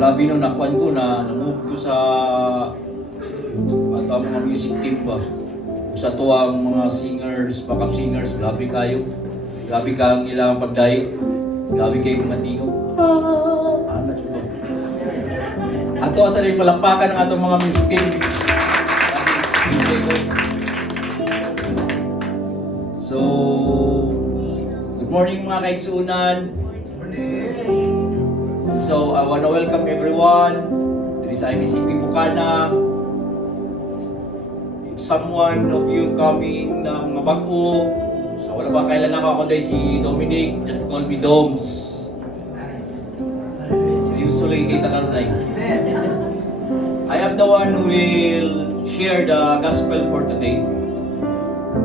Grabe no, nakuan ko na move ko sa ato ang mga music team ba. Sa to ang mga singers, backup singers, grabe kayo. Grabe kang ilang pagdayo. Grabe kayo mga tingog. Ano ito? Ato asa rin palakpakan ng atong mga music team. So, good morning mga kaigsuunan. So, I wanna welcome everyone. There is IBCP Bukana. If someone of you coming ng mga bago, so wala ba kailan ako kundi si Dominic, just call me Doms. Seryoso lang kita karunay. I am the one who will share the gospel for today.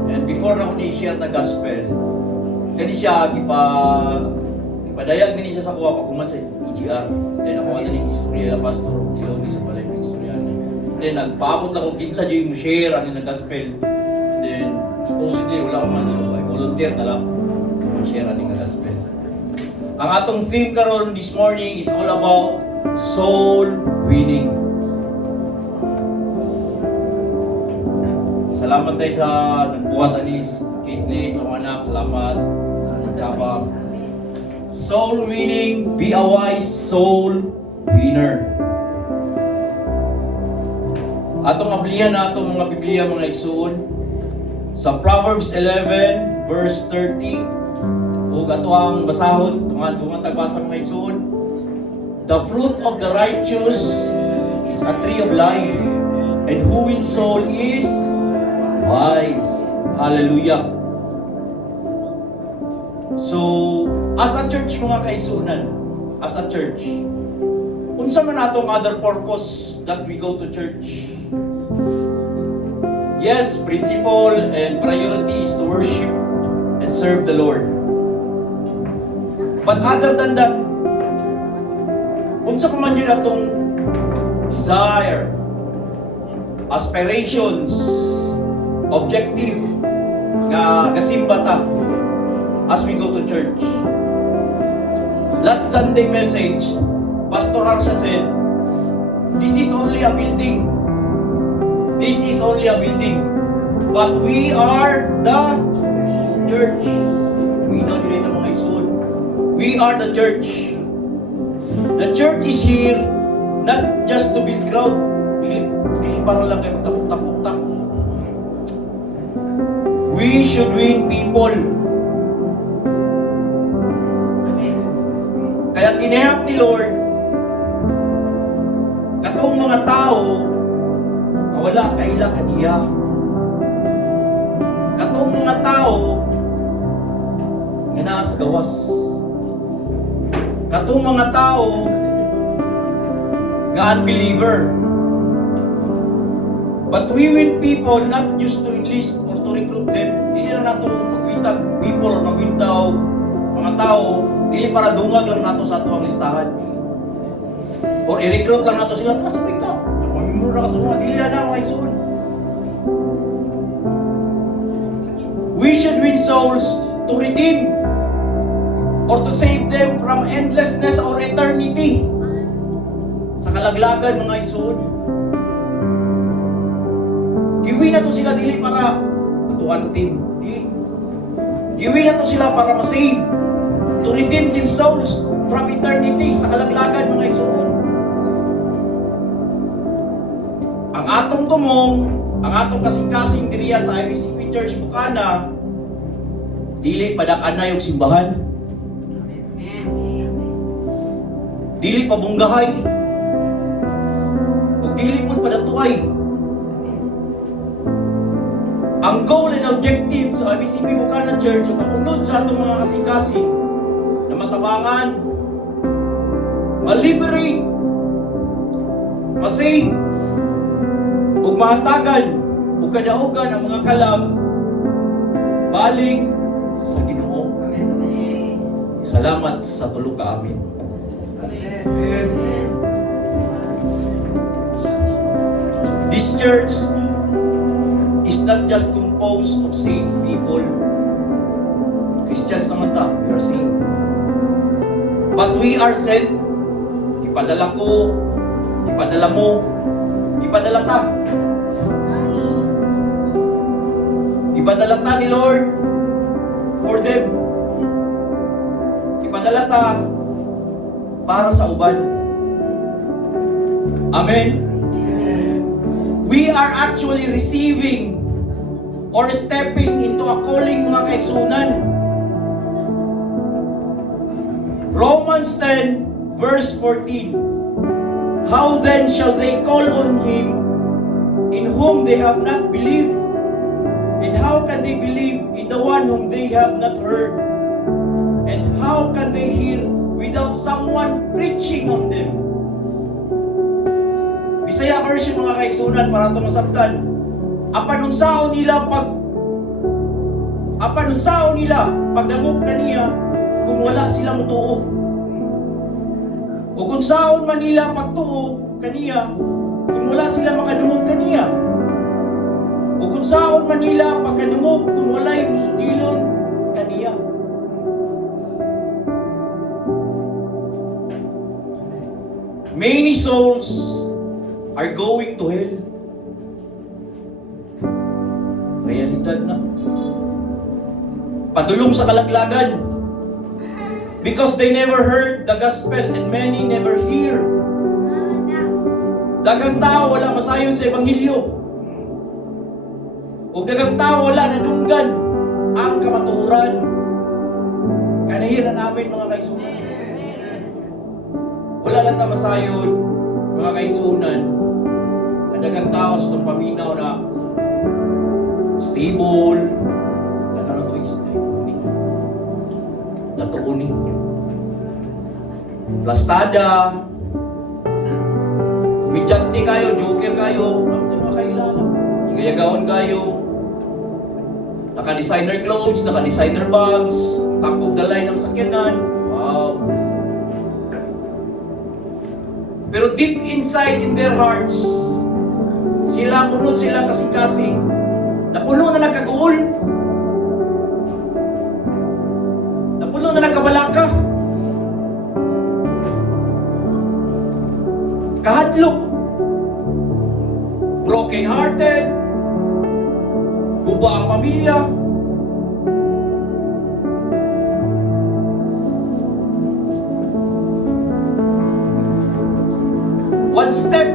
And before na ko ni-share the gospel, kani siya padayag din siya sa kuha pag human sa EGR. Then ako na ning istorya la pastor Tilogi sa balay ng istorya niya. Then nagpaabot lang kung kinsa jud mo share ani nang gospel. And then supposedly wala ko man so I volunteer na lang mo share ani nga gospel. Ang atong theme karon this morning is all about soul winning. Salamat tayo sa nagbuhat ani Caitlyn sa mga anak. Salamat sa nagtabang. Soul winning, be a wise soul winner. Atong ablihan na atong mga Biblia mga igsuon sa Proverbs 11 verse 30. Ug ato ang basahon, dungan tagbasa mga igsuon. The fruit of the righteous is a tree of life, and who wins soul is wise. Hallelujah. So, as a church mga kaigsuunan, as a church, unsa man atong other purpose that we go to church? Yes, principle and priority is to worship and serve the Lord. But other than that, unsa pa man yun atong desire, aspirations, objective nga kasimba ta as we go to church. Last Sunday message, Pastor Harsha said, this is only a building. This is only a building. But we are the church. We know dito mga igsoon. We are the church. The church is here not just to build crowd. Dili para lang kayo magtapok-tapok. We should win people. Kaya tinihap ni Lord katong mga tao na wala kaila kaniya. Katong mga tao nga naa sa gawas. Katong mga tao nga unbeliever. But we win people not just to enlist or to recruit them. Dili lang nato magwintag people or magwintaw mga tao. Dili para dungag lang nato sa ato ang listahan. Or i-recruit lang nato sila. Sabay ka. Mamimuro na ka sa mga. Dili na mga igsoon. We should win souls to redeem or to save them from endlessness or eternity. Sa kalaglagan mga igsoon. Giwi na to sila dili para atuan team. Dili. Giwi na to sila para ma-save. To redeem themselves from eternity sa kalaglagan mga igsoon. Ang atong tumong, ang atong kasing-kasing diriya sa IBCP Church Bukana, dili padakanay og simbahan. Dili pabunggahay. Ug dili pud padatuay. Ang goal and objective sa IBCP Bukana Church ug ang unod sa atong mga kasing-kasing na matabangan, ma-liberate, ma-save, ug mahatagan ug kadaugan ang mga kalag balik sa Ginoo. Salamat sa tulo ka amin. This church is not just composed of saved people. Christians naman ta, we are saved. But we are sent. Ipadala ko, ipadala mo, ipadala ta. Ipadala ta ni Lord for them. Ipadala ta para sa uban. Amen. We are actually receiving or stepping into a calling, mga kaigsunan. Romans 10 verse 14. How then shall they call on him in whom they have not believed? And how can they believe in the one whom they have not heard? And how can they hear without someone preaching on them? Bisaya version, mga kaigsunan, para ito masabtan. Apanunsaon nila pagdamog kaniya kung wala silang tuo. O kung saon man nila pagtuo kaniya kung wala sila makadumog kaniya. O kung saon man nila pagkadumog kung walay musugilon kaniya. Many souls are going to hell. Realidad na. Padulong sa kalaglagan. Because they never heard the gospel and many never hear. Daghang tao wala masayon sa ebanghelyo. O daghang tao wala nadunggan ang kamatuoran. Kanahiran namin, mga kaigsunan. Wala lang na masayon, mga kaigsunan, na daghang tao sa itong paminaw na stable, natuuni, plastada, kumidyante kayo, joker kayo, mga kailala, igayagaon kayo, naka-designer clothes, naka-designer bags, takog dalay ng sakyanan. Wow. Pero deep inside in their hearts, sila munod, silang kasing-kasing, napuno na nagkaguol, napuno na nagkabalaka, kahadlok, broken-hearted, guba ang pamilya. One step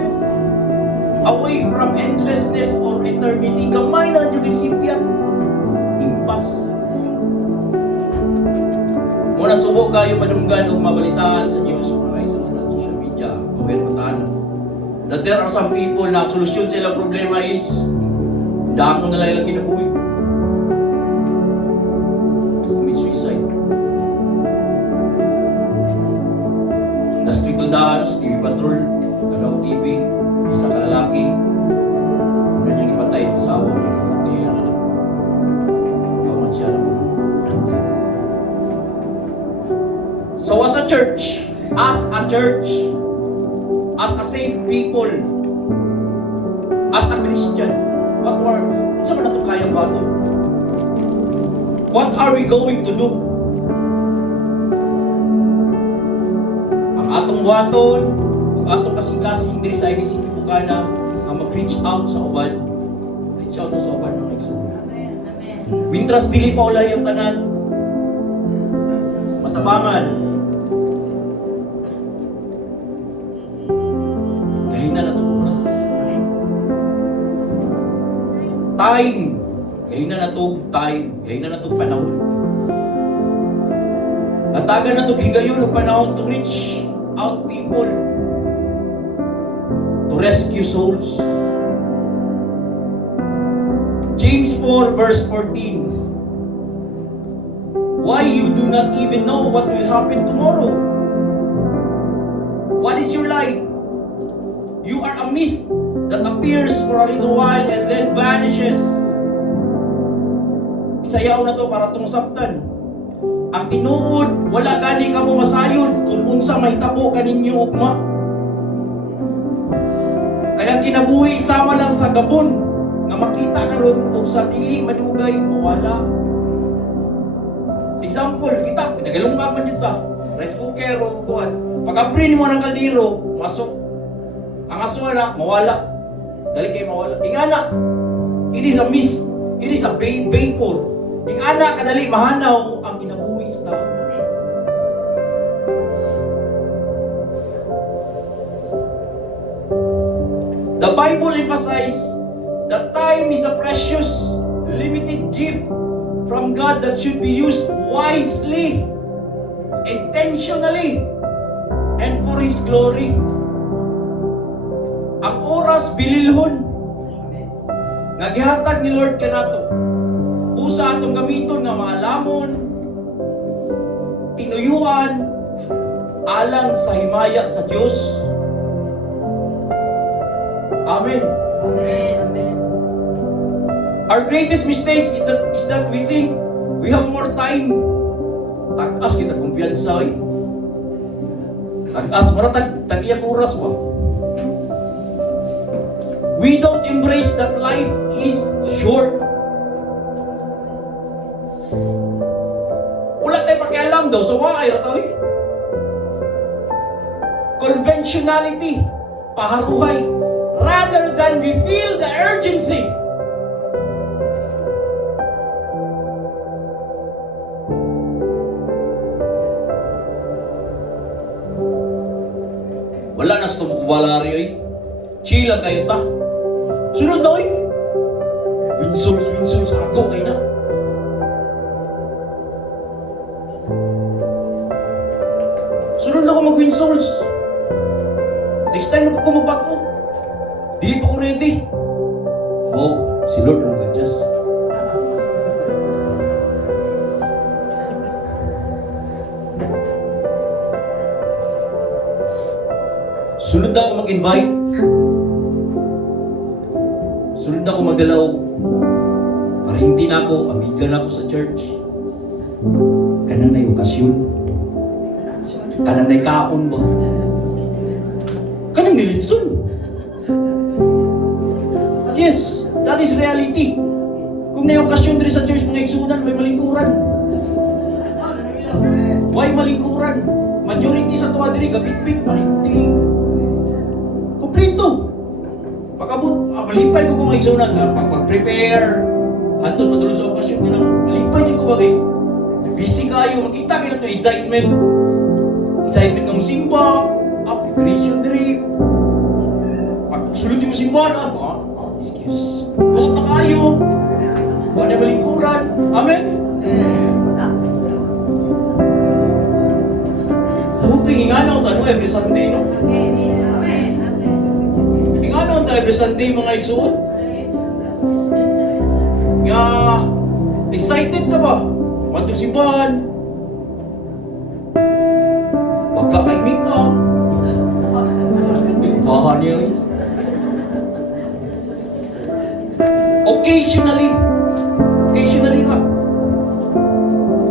away from endlessness or eternity, gamay na lang yung isipyan. Impas. Muna subo kayo madunggan o mabalitaan sa news, mga kaisa social media, aware mataan, that there are some people na solusyon sa ilang problema is damo na lang ilang kinabuhi to commit suicide. Last week tundahan sa TV Patrol, Galaw TV, isa kalalaki, ang ganyang ipatay ang asawa niya, ipatay ang anak. Kaman siya na pagpapatay. So as a church, as a saved people, as a Christian, saan ba na ito kayang bato? What are we going to do? Ang atong waton, ang atong kasing-kasing diri sa IBC Pipukana, ang mag-reach out sa uban. Reach out sa uban ng nagsubo. Mintras dili pa ulay ang tanan. Matabangan. Kahina na ito oras. Time. Kahina na ito time. Kahina na ito panahon. Natagan na ito higayon ng panahon to reach out people. To rescue souls. James 4 verse 14. Why you do not even know what will happen tomorrow? What is your life? You are a mist that appears for a little while and then vanishes. Isayaw na to para tumusaptan. Ang tinuod, wala gani ka mo masayod kung unsa may tabo kaninyo ugma. Kaya kinabuhi sama lang sa gabon nga makita karon og sa dili madugay mawala. Example, kita nagalungga man dito. Rice cooker o kuan. Pag Pag-pray mo ng kaldero, masok. Ang aswang mawala. Dali kayo mawala. Ingana, it is a mist. It is a vapor. Ingana, kadali mahanaw ang kinabuhi sa tao. The Bible emphasizes that time is a precious, limited gift from God that should be used wisely, intentionally, and for His glory. Ang oras bililhon nga gihatag ni Lord kanato. Usa atong gamiton nga maalamon, tinuyuan, alang sa himaya sa Dios. Amen. Amen. Our greatest mistake is that we think we have more time. Takas kita kumpiyansa eh. Takas, maratag tag-iyang oras ba? We don't embrace that life is short. Wala tayo pakialam daw sa waay ratoy. Conventionality, paharuhay, rather than we feel the urgency. Wala na sa tumukubalari ay. Chill lang kayo ta. Sunod na ay. Winsols, ako kayo na. Sunod na ako mag-winsols. Next time na po ko magbako. Dili pa ko ready. Oh, si Lord ang mag-adjust. Sunod na ako mag-invite. Sunod na ako magdalaw. Para hindi na ako, amiga na ako sa church. Kanang na okasyon. Kanang na kaon ba? Kanang nilitson. Yes, that is reality. Kung na okasyon diri sa church mga igsunan, may malingkuran. Why malingkuran? Majority sa tuwa diri gabit-bit parinting. Kumplito. Pagabot, malipay ko kung igsunan nga pag-prepare. Hantod patuloy sa okasyon nga malipay di ko bagay. Busy kayo, makita kayo ito excitement. Excitement ng simba, preparation diri. Pag-sulod yung simba na, excuse. Go na kayo. Wala malingkuran. Amen? Huping inganaw tayo every Sunday, no? Inganaw tayo every Sunday mga igsuon. Nga, excited ka ba? Matong simbahan. Pagka may make up. Yung bahan niya eh. Occasionally ra.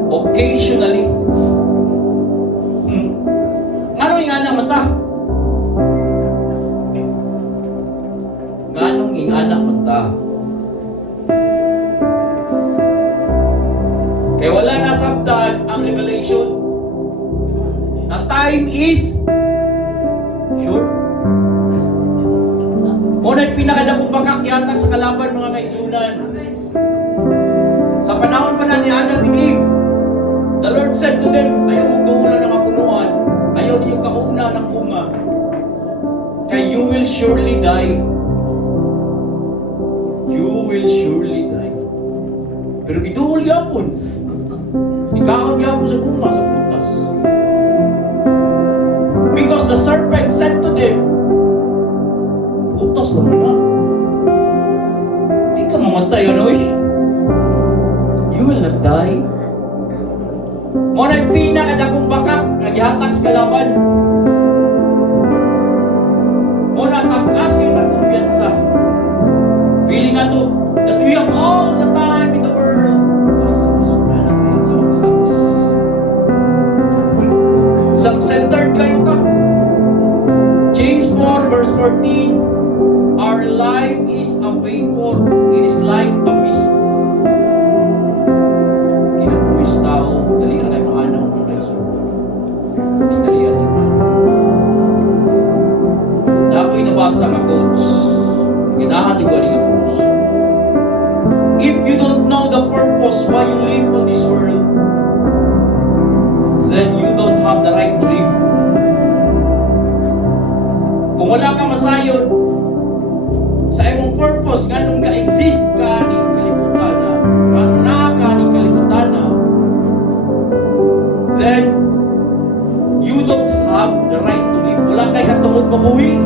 Occasionally. Nganong ingana mata? Nganong ingana mata? Kaya wala nasabtan ang revelation na time is short. Muna'y pinakadakong bakak yatag sa kalaban mga kaisunan. Sa panahon pa na ni Adam and Eve, the Lord said to them, ayaw magdumula ng mapunuan, ayaw niyo kauna ng bunga, kay you will surely die. You will surely die. Pero gituhol yapon. Ikaon yapon sa bunga, sa prutas. Because the serpent said to them, putas naman na. Di ka mamatay, ano eh? You will not die. Muna'y pinakadakong bakak na gihatag sa kalaban. Muna tagas kayo nagkumpiyansa. Feeling na to that we have all the time in the world. Self-centered kayo ka. James 4 verse 14. Our life is a vapor. It is like a mist. Kinabuhis tao, dali na kayo mahanaw mga kayo. Dali na kayo mahanaw. nabasa nga quotes. Ginahan ko rin yung quotes. If you don't know the purpose why you live on this world, then you don't have the right to live. Kung wala ka masayon sa imong purpose, ganun ka-exist ka ni kalibutan na, ganun na ka ni kalibutan na, then you don't have the right to live. Wala kay katungod mabuhi.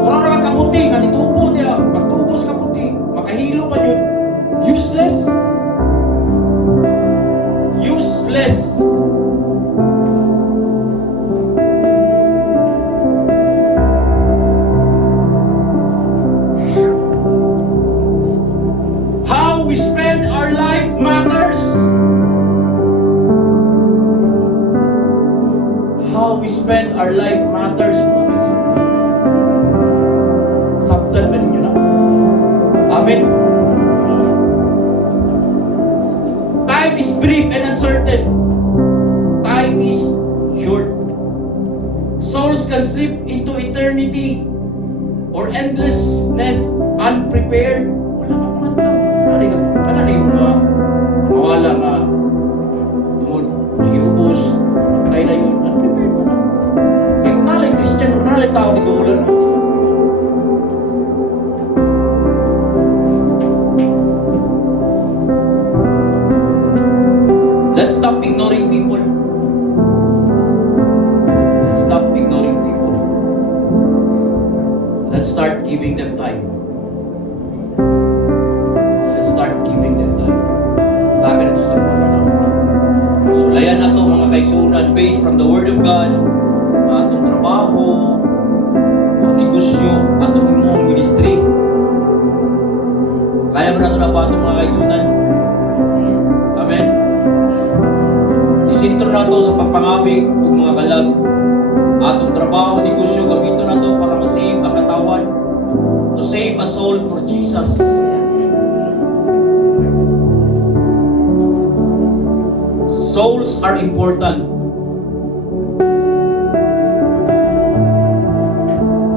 Wala na kabuti, nga nitubo niya. Pagtubos kabuti, makahilo pa yun. Useless. Useless. How we spend our life matters. How we spend our life matters, mga kaibigan. Sabtan ba ninyo na? Amen. Time is brief and uncertain. Time is short. Souls can slip into eternity or endlessness unprepared. Wala ka man lang. Kanari mga mawala nga tungod, nahiubos, tayo na yun. Unprepared mo na. Kaya kung nalay Christian, kung nalay tao dito, wala na. Let's stop ignoring people. Let's stop ignoring people. Let's start giving them time. Let's start giving them time. Tagal ito sa mga panahon. Sulayan na ito mga kaigsuunan based from the Word of God, atong trabaho, o negosyo, atong imong ministry. Kaya mo na ito na ba itong mga kaigsuunan? Amen. Isintro na ito sa pagpangabig o mga kalag. Atong trabaho, negosyo, gamito na ito para masave ang katawan. To save a soul for Jesus. Souls are important.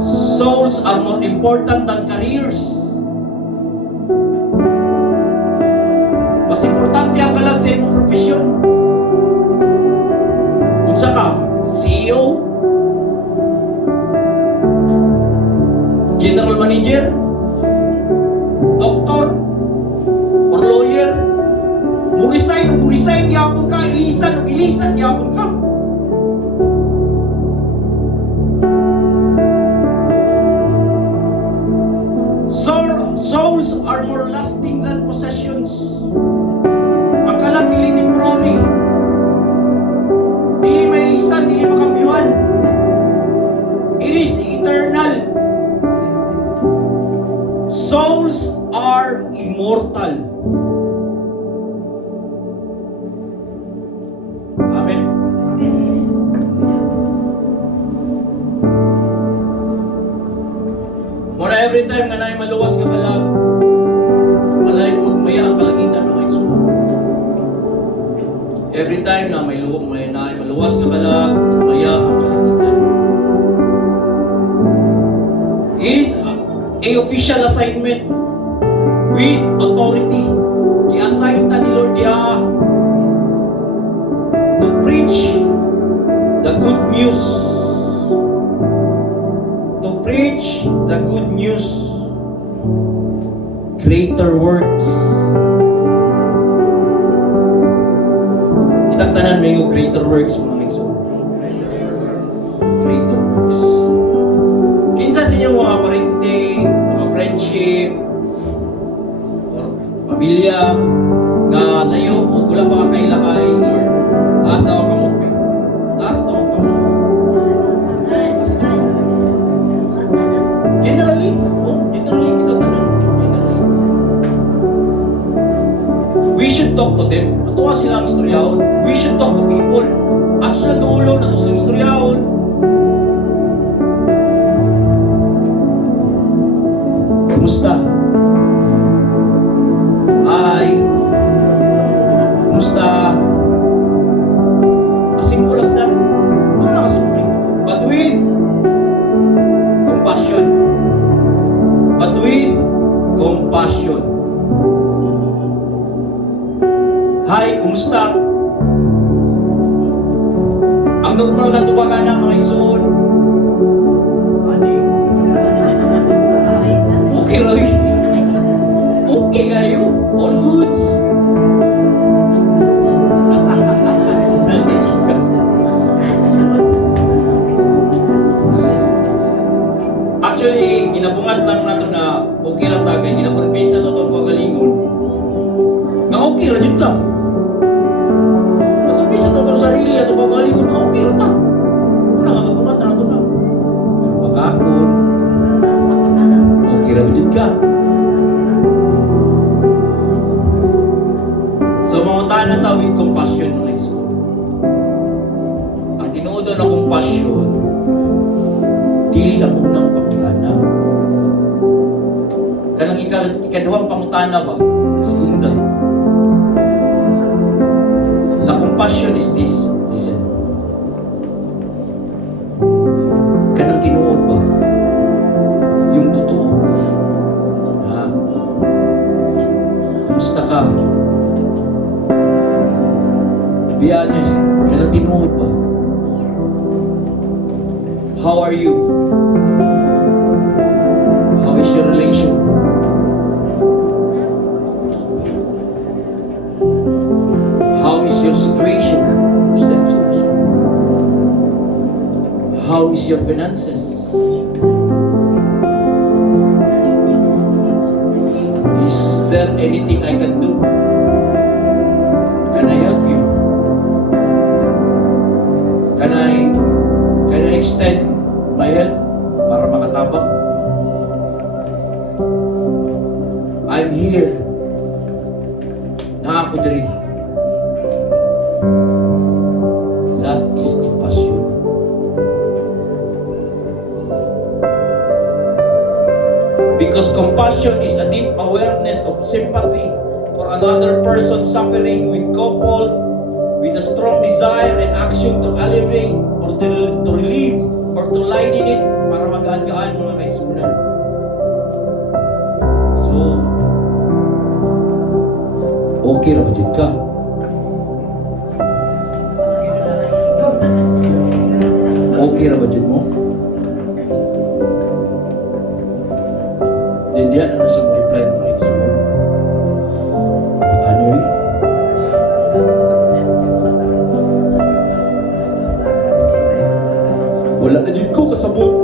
Souls are more important than careers. Mas importante ang kalag sa imong profesyon. Unsa ka? CEO? General Manager? Doktor? Or lawyer? Murisign, yapon ka. Ilisan, yapon ka. Souls are more lasting than possessions. Ang kalang dili temporary. Dili may lisan, dili makambyuhan. It is eternal. Souls are immortal. Amen. Muna every time nga naay maluwas nga kalag, malay magmaya ang kalagitan ng igsoon. Every time na may naay maluwas nga kalag, magmaya ang kalagitan. It is a official assignment with authority. Gi-assign ta ni Lord diha to preach the good news. To preach the good news. Greater works. Kitang tanan may greater works mga igsoon. Greater works. Kinsa sa inyo mga parente, mga friendship, or pamilya, nga layo o wala pa kakaila kay Lord. Taas na ako kamot ba? Taas na ako kamot. Taas na ako. Generally kita tanan. Generally. We should talk to them. Natuwa silang istoryahon. We should talk to people. At sa dulo, nato silang istoryahon. Kumusta? Kumusta? As simple as that. Wala kasimple. But with compassion. Kumusta? Ang normal na tubagan ng mga igsoon. Okay, Roy. Okay kayo. All goods. Actually, ginabungat lang nato na okay lang tagay. Ginapurbisa to itong pagalingon. Nga okay lang yun ta. Napurbisa to itong sarili at itong pagalingon. Nga okay lang ta. Una nga kabungat na nato na. Pero bakakon. Okay lang yun ka. So, mamutaan na tao with compassion mga iso. Ang tinuod ng compassion, dili ang unang pangutana. Kanang ikaduhang pangutana ba? Segunda. The compassion is this. Listen. Kanang tinuod ba? Yung totoo. Ha? Kumusta ka? Be honest. Kanang tinuod ba? How are you? How is your relation? How is your situation? How is your finances? Is there anything I can do? Can I help you? Can I extend my help para makatabang? I'm here. Na ako diri. That is compassion. Because compassion is a deep awareness of sympathy for another person suffering with coupled with a strong desire and action to alleviate or to relieve or to lighten it para magaan-gaan mga kaigsunan. So, okay na ba dyan ka? Okay na ba dyan mo? Then diyan na siyang reply mga kaigsunan. Ano eh? Wala na dyan ko kasabot.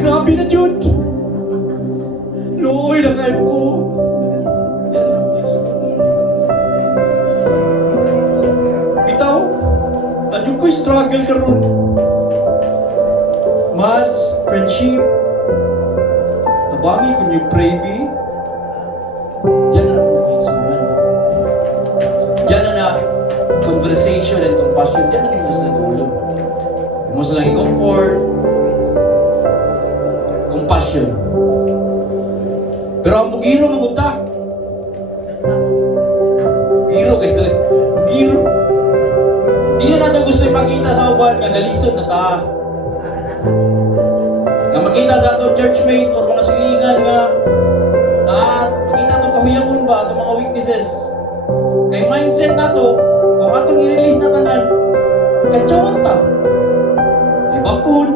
Grabe na dyan. Looy na kayo ko. Yan lang mga isunan. Bitaw, adyo ko'y struggle ka ron. Match, friendship. Tabangi kung yung pray be. Yan na mga isunan. Yan na conversation and compassion. Yan na yung mas nagulong. Mo sa lagi comfort, compassion. Pero ang bugiro manguta. Bugiro kay talaga. Bugiro. Di na natin gusto ipakita sa uban nga galisod na ta. Nga makita sa atong churchmate or mga silingan nga makita itong kahuyangon ba, itong mga weaknesses. Kay mindset na to, kung atong i-release na tanan, katsawan ta. Bakun.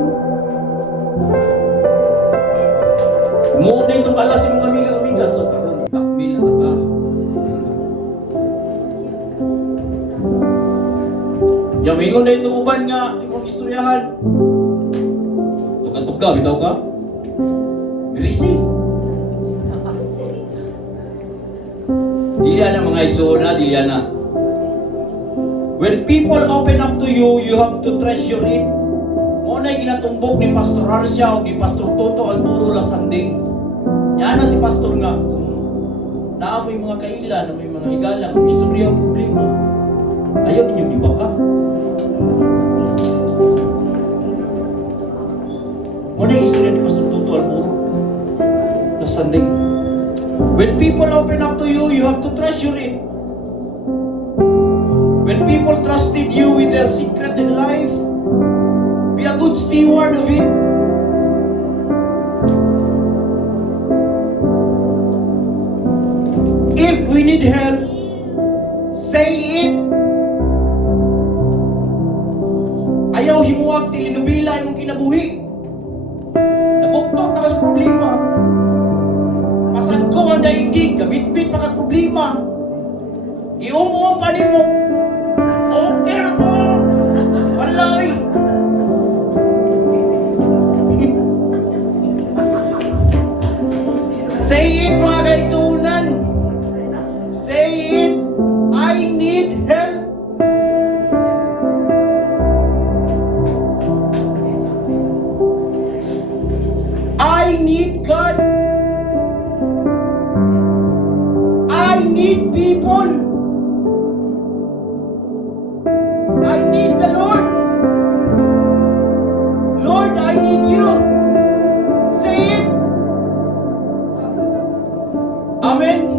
Muna itong alas yung mga amiga-amiga. So, karon blackmail na taka. Yung ingon na itong uban nga, imong istoryahan. Tuga-tuga, bitaw ka? Birisi. Dilihan na mga igsoon, dilihan na. When people open up to you, you have to treasure it. Muna yung ginatumbok ni Pastor Harsha o ni Pastor Toto Alburo last Sunday. Yan na si Pastor nga, kung naamoy mga kailan, may mga igalang, may istorya o problema, ayaw ninyong ibaka. Muna yung istorya ni Pastor Toto Alburo last Sunday. When people open up to you, you have to treasure it. When people trusted you with their secret in life, be a good steward of it. If we need help, Say it. Ayaw himuwag tilinubila imong kinabuhi. Nabuktok na kas problema. Pasad ko ang daigdig, gabit-bit pa ka problema. Iumuong pa ni mo. Okay ako. Walay. Say it mga kaigsunan. Say it. I need help. I need God. I need people. I need the Lord. Lord, I need you. Say it. Amen.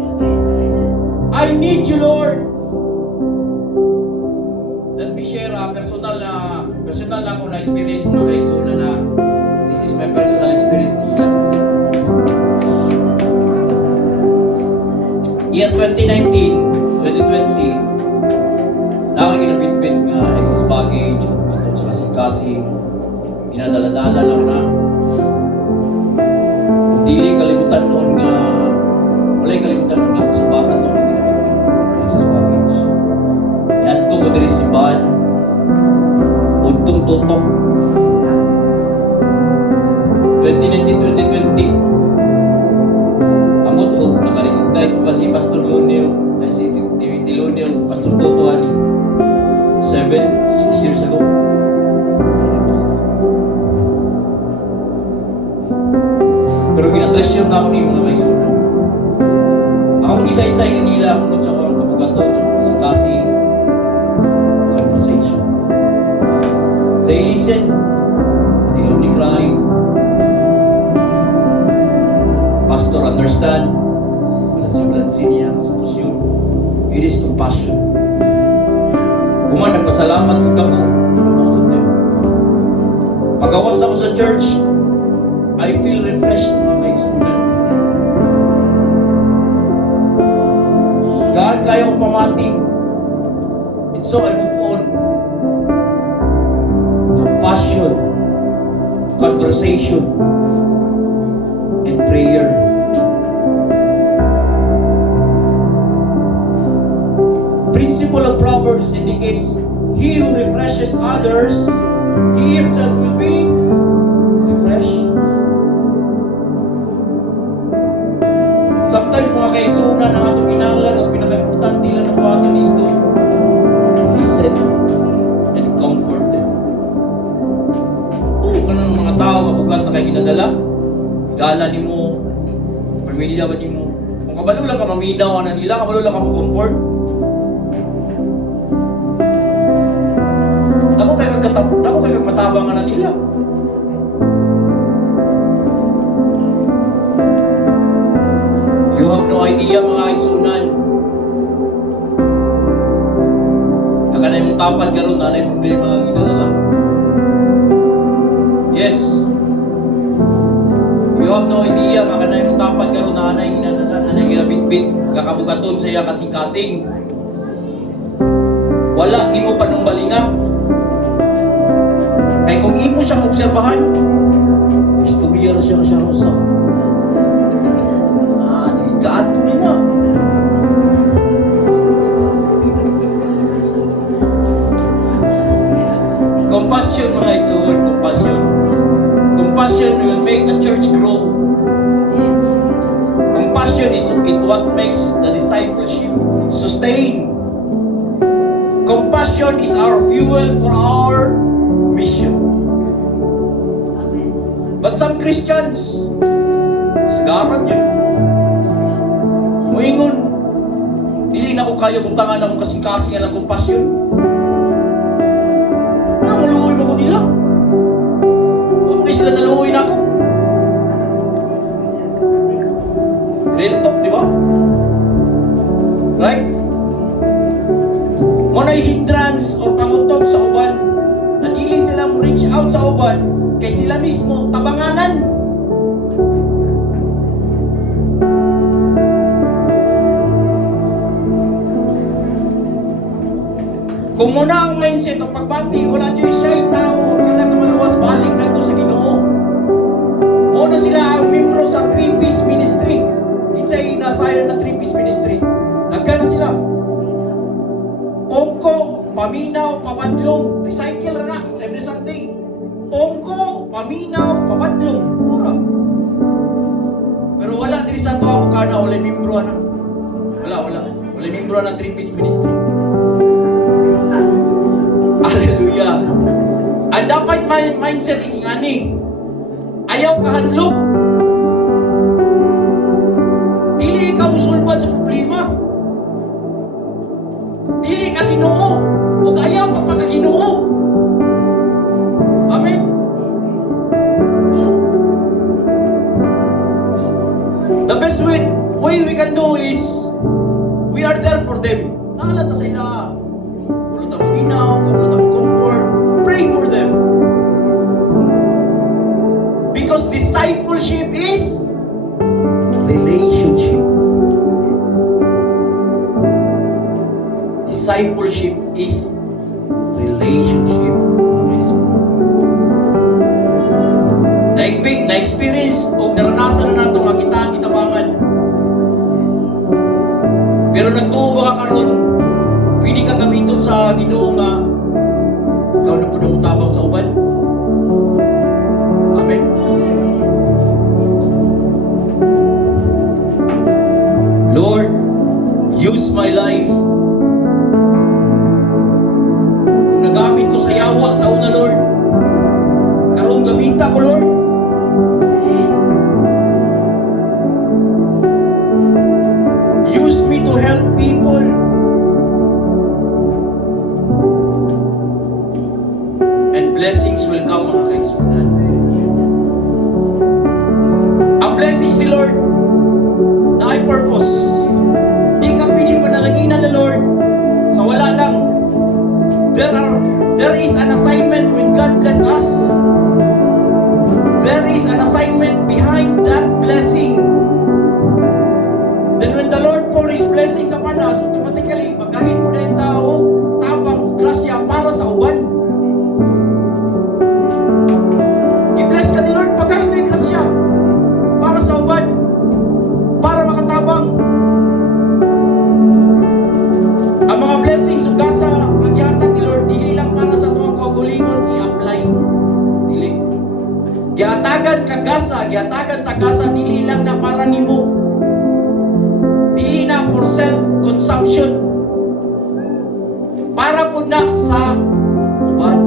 I need you, Lord. Let me share personal na ako na experience mga kaigsunan na this is my personal experience nila. Year 2019, 2020, nakaginabitbit nga excess baggage, patong sa kasing-kasing, ginadala-dala lang na. Dili kalimutan noon nga, walay kalimutan noon nga sa barat sa mga ginabitbit, excess baggage. Yan ito mo diri si Ban, untong tutok. 2019-2020, amot o nakarecognize pa si Pastor Luneo, ay si T.V.T. Luneo, Pastor Totoani, 6 years ago. Pero ginatresyon na ako ni mga kaigsunan. Ako isa-isa yung nila, ako sa mga kapugaton, sa kasi conversation. They listen, they only cry. Pastor understand, balansin niya ang sitwasyon. It is compassion. Kuman, nagpasalamat kung ako, pinapusod niyo. Pagawas na ako sa church, I feel refreshed mga kaigsunan. God, kaya kong pamati. And so I move on. Compassion, conversation, and prayer. Principle of Proverbs indicates, he who refreshes others, he himself will be refreshed. Sometimes mga kaigsunan ang atong kinahanglan o pinaka-importante lang na buhaton is to listen and comfort them. Kung kanang mga tao mabugat na kayo ginadala, igala ni mo, pamilya ba ni mo, kung kabalo lang ka maminaw na nila, kabalo lang ka mo comfort, Dako kay matabang na nila. You have no idea mga kaigsunan. Nakanay mong tapad karon na may problema ang ginadala. Yes. You have no idea nakanay mong tapad karon na anay ginadala, anay ginabitbit, kakabugaton sa iya kasing-kasing. Wala nimo pa nung balingap. Kaya kung imo siyang obserbahan, istorya na siya na siya rosa. Delikado na nga. Compassion mga kaigsunan, compassion. Compassion will make a church grow. Compassion is what makes the discipleship sustain. Compassion is our fuel for our mission. But some Christians, kasagaran yun, muingon, dili na ko kaya buntangan akong kasing-kasing ng compassion. Anong maluoy mo ko nila? Huwag kayo sila naluoy na ako. Real talk, di ba? Right? Muna'y hindrance o kamutok sa uban na dili silang reach out sa uban kay sila mismo tabanganan. Kung muna ang mindset o pagbati, wala dyan siya'y tao, kailangan maluwas balik kanto sa Ginoo. Muna sila ang membro sa 3-piece ministry. Insa'y nasayan ng 3-piece ministry. Nagkanan sila. Pongko, paminaw, pabadlong, recycle na every Sunday. Pongko, paminaw, pabadlong, mura. Pero wala din sa ito ako kana, wala membro na. Wala membro ng 3-piece ministry. Hallelujah. Ang dapat mindset is ingani. Ayaw kahadlok. Dili ka musulbad sa problema. Dili ka Ginoo. O ayaw ka pagka-Ginoo. Amen. The best way we can do is we are there for them. Nakalata sa ila. Wala tamang hinaw, wala tamang comfort. Pray for them. Because discipleship is relationship. Discipleship is relationship. Na-experience o naranasan na nato nga kita ang kitabangan. Pero nagtuo ba ka karon? Pwede ka gamiton sa Ginoo nga ikaw na po na mutabang sa uban. Amen. Lord, use my life. Kung nagamit ko sa yawa sa una, Lord, karon gamita ko, Lord. Use me to help people. And blessings will come, mga kaigsunan. Ang blessings ni Lord na ay purpose. Di ka pwede panalanginan na Lord sa wala lang. There is an assignment when God bless us. There is an assignment behind that blessing. Then when the Lord pour His blessings upon us, automatically, magahin mo na yung tao, tabang o grasya para sa uban. I-bless ka ni Lord, magahin na yung grasya para sa uban, para makatabang. Ang mga blessings o gasa, magyatag ni Lord, dili lang para sa tuwang kagulingon, i-apply. Dili. Giatagan kagasa, giatagan tagasa, dili lang na para nimo. Dili na for self-consumption. Para po na sa uban.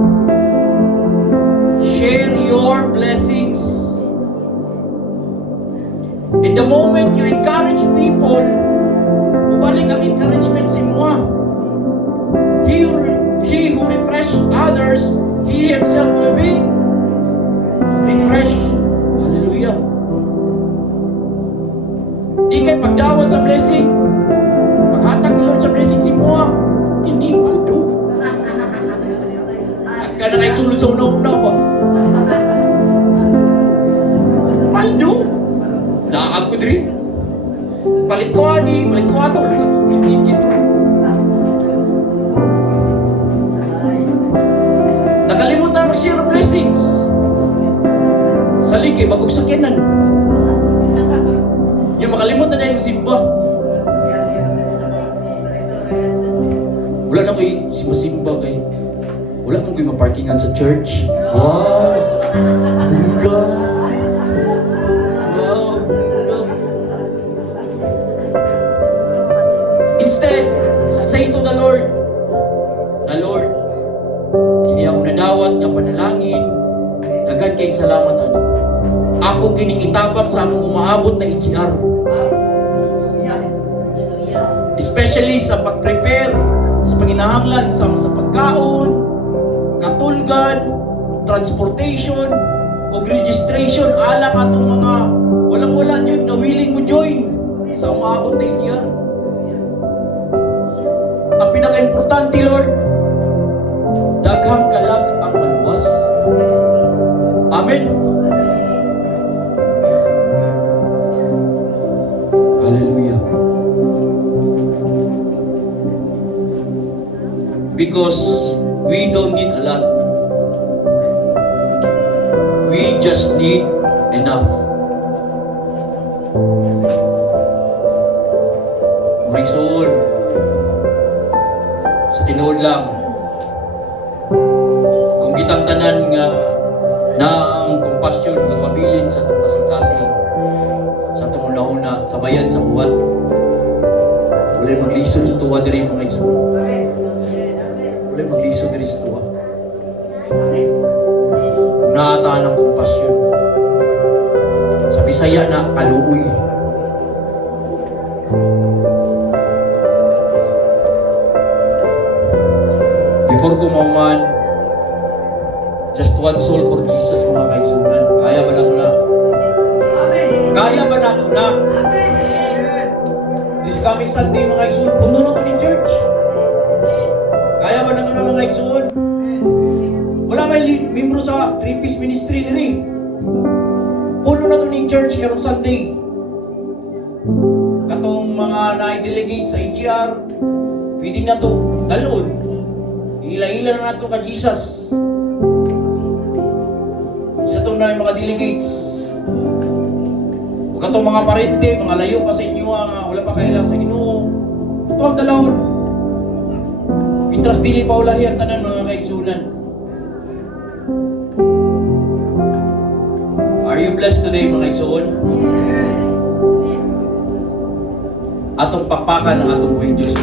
Share your blessings. In the moment you encourage people, mubalik ang encouragement sa imo. He who refresh others, he himself will be refreshed. Hallelujah. Di kay pagdawat sa blessing, paghatag ni Lord sa blessing si Mua, hindi paldo. At ka na kayo sulod sa una-una ba? Paldo. Naakag ko diri. Palit ko ani, palit ko ato, katubling tikit. Nakalimut na mag-share ng blessings. Salig kay bagong sakyanan. Yung makalimut na yung simba. Wala na kayo simba kay wala nang kayo maparkingan sa church. Wow! Bunga! Wow! Bunga! Instead, say to the Lord, Lord, kini ako nadawat nga panalangin, dagan kay salamat ano. Ako kinikitabang sa among umaabot na EGR. Especially sa pag-prepare, sa panginahanglan, sa pagkaon, katulgan, transportation, o registration, alang atong mga walang-wala dyan na willing mo join sa umaabot na EGR. Ang pinaka-importante, Lord, daghang kalag ang maluwas. Amen. Because we don't need a lot. We just need enough. Mga igsoon, sa tinuod lang, kung kitang tanan nga na ang kompasyon kapabilin sa itong kasing-kasing, sa itong una-una, sabayan sa buwan, wala'y maglisod yung tuwa diri mga igsoon. Wala'y maglisod diri sa tuwa. Kung naataan ang kompasyon, sa Bisaya na kaluoy. Before ko mauman, just one soul for Jesus mga kaigsunan. Kaya ba nato na? Kaya ba nato na? This coming Sunday mga kaigsunan, puno na to ni church. Kaya ba nato na mga kaigsunan? Wala may membro sa 3-piece ministry nila. Puno na to ni church karong Sunday. Katong mga na-delegate sa AGR, pwede na to dalon. Ila-ila na nato ka Jesus. Isa to na yung mga delegates. Huwag katong mga parente, mga layo pa sa inyo, wala pa kaila sa Ginoo. Ito ang dalawon. Mitras dili pa ulahi ang tanan mga kaigsunan. Are you blessed today mga kaigsuon? Atong pakpakan ang atong buhay Diyos.